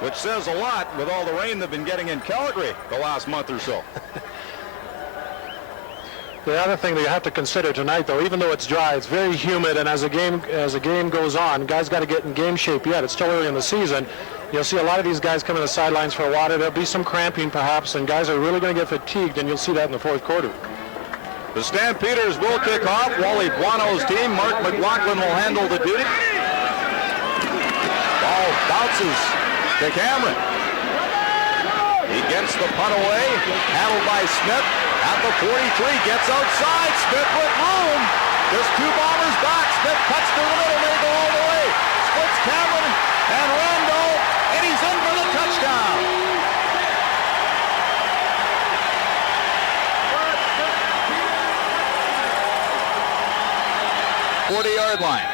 which says a lot with all the rain they've been getting in Calgary the last month or so. The other thing that you have to consider tonight, though, even though it's dry, it's very humid, and as the game goes on, guys got to get in game shape yet. It's still early in the season. You'll see a lot of these guys come in the sidelines for water. There'll be some cramping, perhaps, and guys are really going to get fatigued, and you'll see that in the fourth quarter. The Stampeders will kick off. Wally Buono's team. Mark McLaughlin will handle the duty. Ball bounces to Cameron. He gets the punt away, handled by Smith at the 43, gets outside. Smith with room. Just two Bombers back. Smith cuts to the middle, may go all the way. Splits Cameron and Randall, and he's in for the touchdown. .40-yard line.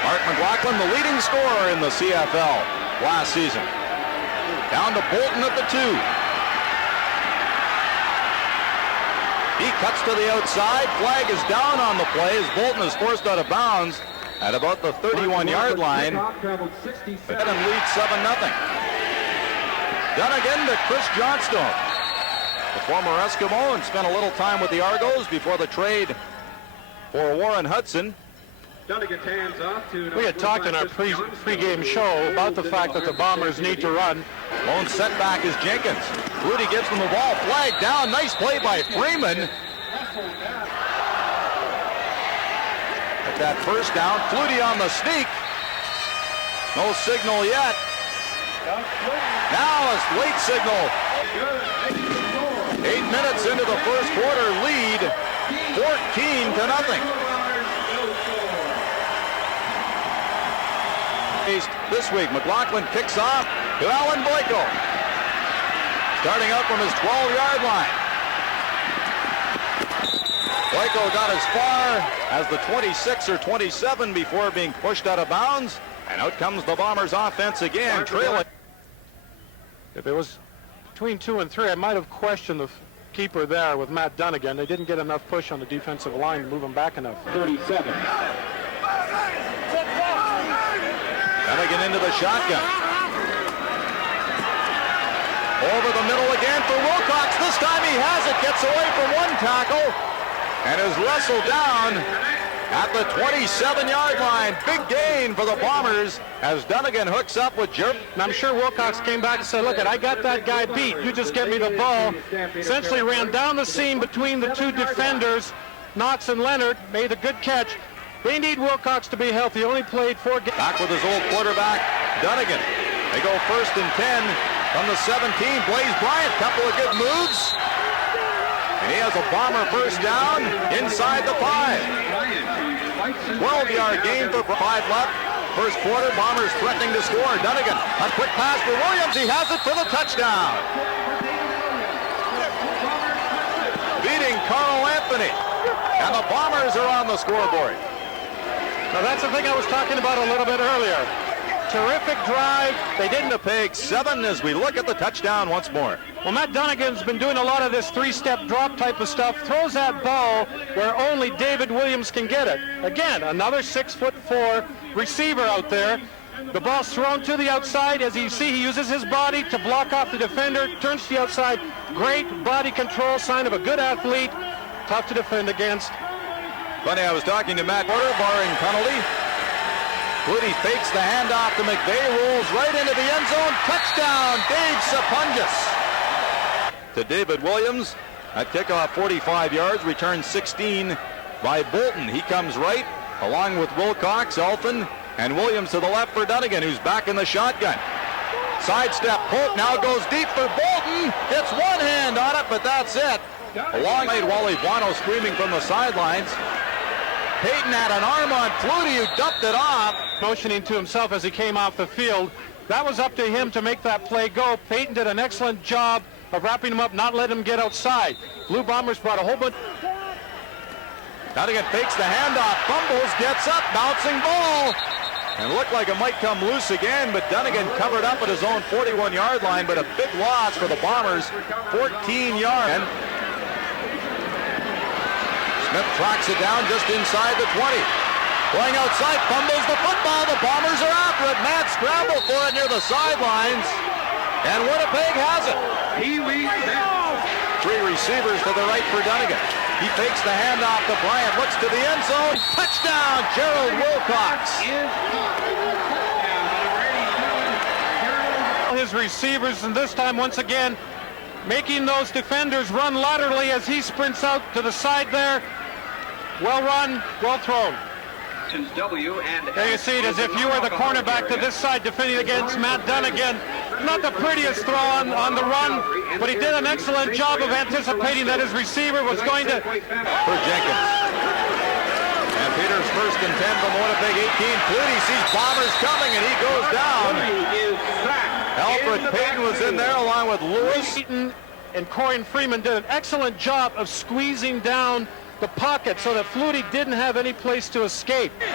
Mark McLaughlin, the leading scorer in the CFL last season. Down to Bolton at the 2. He cuts to the outside. Flag is down on the play as Bolton is forced out of bounds at about the 31-yard line. And leads 7-0. Dunnigan to Chris Johnstone, the former Eskimo, and spent a little time with the Argos before the trade for Warren Hudson. We had talked in our pre-game show about the fact that the Bombers need to run. Lone setback is Jenkins. Flutie gives them the ball. Flag down. Nice play by Freeman. At that first down, Flutie on the sneak. No signal yet. Now a late signal. 8 minutes into the first quarter, lead 14-0. This week, McLaughlin kicks off to Alan Boyko, starting out from his 12-yard line. Boyko got as far as the 26 or 27 before being pushed out of bounds, and out comes the Bombers offense again, trailing. If it was between 2 and 3, I might have questioned the keeper there with Matt Dunnigan. They didn't get enough push on the defensive line to move him back enough. 37. Dunnigan into the shotgun. Over the middle again for Wilcox. This time he has it. Gets away from one tackle and is wrestled down at the 27-yard line. Big gain for the Bombers as Dunnigan hooks up with Jerp. And I'm sure Wilcox came back and said, look, I got that guy beat. You just get me the ball. Essentially ran down the seam between the two defenders. Knox and Leonard made a good catch. They need Wilcox to be healthy. Only played 4 games. Back with his old quarterback, Dunnigan. They go 1st and 10 from the 17. Blaze Bryant, couple of good moves. And he has a Bomber first down inside the 5. 12-yard gain for 5 left. First quarter, Bombers threatening to score. Dunnigan, a quick pass for Williams. He has it for the touchdown. Beating Carl Anthony. And the Bombers are on the scoreboard. Now that's the thing I was talking about a little bit earlier. Terrific drive. They didn't a pig 7 as we look at the touchdown once more. Well, Matt Dunnigan's been doing a lot of this 3-step drop type of stuff. Throws that ball where only David Williams can get it. Again, another 6'4" receiver out there. The ball's thrown to the outside. As you see, he uses his body to block off the defender. Turns to the outside. Great body control, sign of a good athlete. Tough to defend against. Funny, I was talking to Matt Porter, barring penalty. Flutie fakes the handoff to McVeigh, rolls right into the end zone. Touchdown, Dave Sapungis. To David Williams at kickoff, 45 yards, return 16 by Bolton. He comes right, along with Wilcox, Elfin, and Williams to the left for Dunnigan, who's back in the shotgun. Sidestep, Holt now goes deep for Bolton. It's one hand on it, but that's it. A long night, Wally Buono screaming from the sidelines. Payton had an arm on Flutie, who dumped it off. Motioning to himself as he came off the field. That was up to him to make that play go. Payton did an excellent job of wrapping him up, not letting him get outside. Blue Bombers brought a whole bunch. Dunnigan fakes the handoff, fumbles, gets up, bouncing ball. And looked like it might come loose again, but Dunnigan covered up at his own 41-yard line, but a big loss for the Bombers, 14 yards. Smith tracks it down just inside the 20. Going outside, fumbles the football. The Bombers are after it. Mad scramble for it near the sidelines. And Winnipeg has it. Three receivers to the right for Dunnigan. He fakes the handoff to Bryant. Looks to the end zone. Touchdown, Gerald Wilcox. His receivers, and this time once again making those defenders run laterally as he sprints out to the side there. Well run, well thrown. There you see it as if you were the cornerback to this side defending against Matt Dunnigan. Not the prettiest throw on the run, but he did an excellent job of anticipating that his receiver was going to... For Jenkins. And Peters first and 10 from Winnipeg 18. Flutie sees Bombers coming and he goes down. Alfred Payton was in there along with Lewis. And Corian Freeman did an excellent job of squeezing down the pocket so that Flutie didn't have any place to escape. Low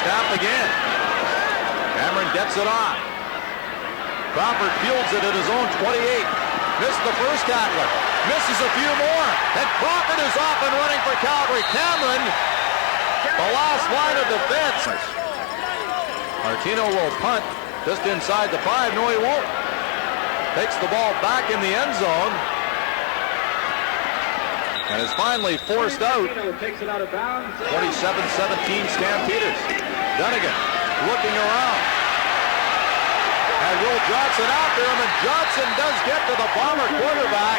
snap again. Cameron gets it on. Crawford fields it at his own 28. Missed the first tackler. Misses a few more. And Crawford is off and running for Calgary. Cameron, the last line of defense. Martino will punt just inside the 5. No, he won't. Takes the ball back in the end zone. And is finally forced out. 27-17 Stampeders. Dunnigan looking around. And Will Johnson after him, and Johnson does get to the Bomber quarterback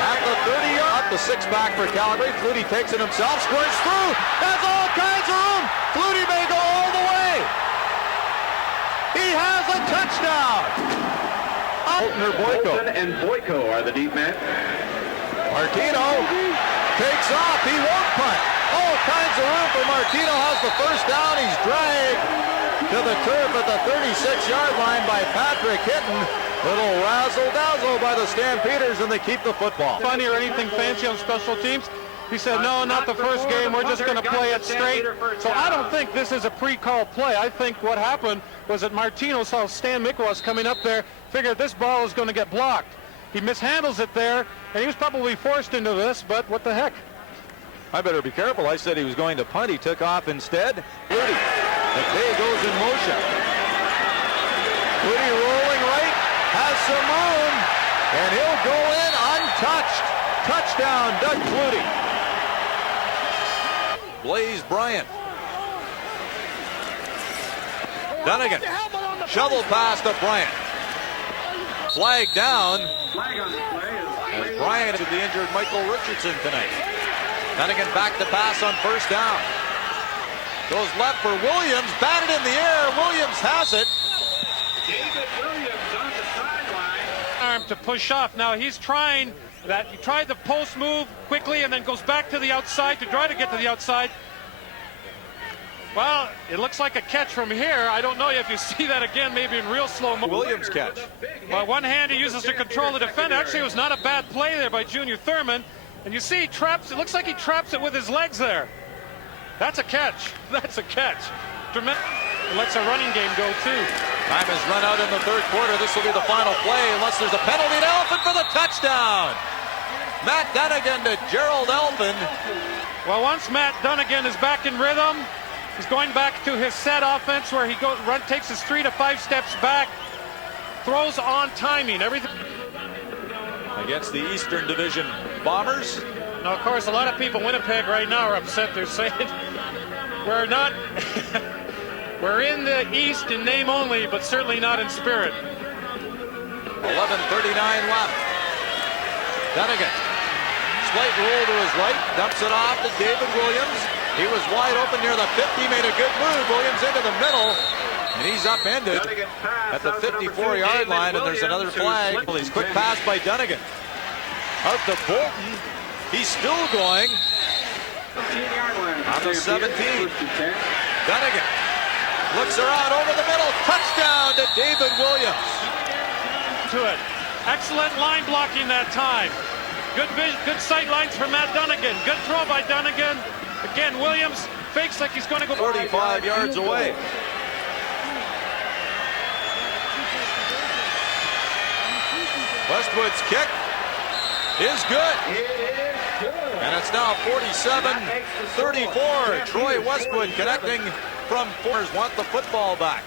at the 30-yard. Up the 6-back for Calgary. Flutie takes it himself, squirts through, has all kinds of room. Flutie may go all the way. He has a touchdown. Holton or Boyko. And Boyko are the deep men. Martino takes off. He won't punt. All kinds of room for Martino. Has the first down. He's dragged to the turf at the 36-yard line by Patrick Hinton. Little razzle-dazzle by the Stampeders, and they keep the football. Funny or anything fancy on special teams? He said, no, not the first game. We're just going to play it straight. So I don't think this is a pre-called play. I think what happened was that Martino saw Stan Mikwas coming up there, figured this ball is going to get blocked. He mishandles it there, and he was probably forced into this, but what the heck? I better be careful. I said he was going to punt. He took off instead. Flutie. McVay goes in motion. Flutie rolling right, has some room, and he'll go in untouched. Touchdown, Doug Flutie. Blaze Bryant. Dunnigan. Shovel pass to Bryant. Flag down. As Bryant to the injured Michael Richardson tonight. Dunnigan back to pass on first down. Goes left for Williams. Batted in the air. Williams has it. David Williams on the sideline. Arm to push off. Now he's trying that. He tried the post move quickly and then goes back to the outside to try to get to the outside. Well, it looks like a catch from here. I don't know if you see that again, maybe in real slow motion. Williams catch. Well, one hand he uses to control the defender. Actually, it was not a bad play there by Junior Thurman. And you see he traps, it looks like he traps it with his legs there. That's a catch. That's a catch. Tremendous. It lets a running game go too. Time has run out in the third quarter. This will be the final play unless there's a penalty to Elfin for the touchdown. Matt Dunnigan to Gerald Elfin. Well, once Matt Dunnigan is back in rhythm, he's going back to his set offense where he takes his 3 to 5 steps back, throws on timing, everything. Against the Eastern Division Bombers. Now, of course, a lot of people in Winnipeg right now are upset. They're saying we're not, we're in the East in name only, but certainly not in spirit. 11:39 left. Dunnigan. Slight roll to his right, dumps it off to David Williams. He was wide open near the 50, made a good move. Williams into the middle, and he's upended at the 54-yard line, and there's another flag. He's quick pass by Dunnigan. Out to Bolton. He's still going. On the 17. Dunnigan looks around over the middle. Touchdown to David Williams. To it. Excellent line blocking that time. Good sight lines for Matt Dunnigan. Good throw by Dunnigan. Again, Williams fakes like he's going to go 45 yards away. Westwood's kick. is good. And it's now 47-34. Troy Westwood connecting from fours, want the football back.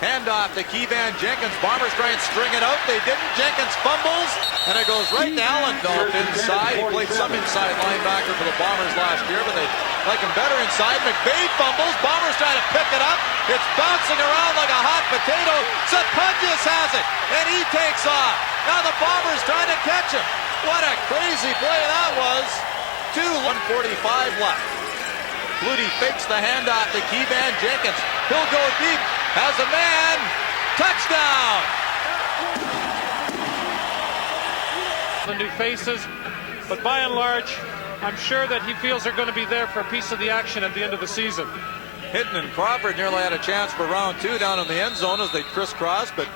Handoff to Keevan Jenkins. Bombers try and string it out. They didn't. Jenkins fumbles, and it goes right to Allendorf inside. He played some inside linebacker for the Bombers last year, but they like him better inside. McVay fumbles. Bombers trying to pick it up. It's bouncing around like a hot potato. Sapunjas has it, and he takes off. Now the Bombers trying to catch him. What a crazy play that was. 1:45 left. Flutie fakes the handoff to Keevan Jenkins. He'll go deep. Has a man. Touchdown. The new faces, but by and large, I'm sure that he feels they're going to be there for a piece of the action at the end of the season. Hinton and Crawford nearly had a chance for round 2 down in the end zone as they crisscrossed, but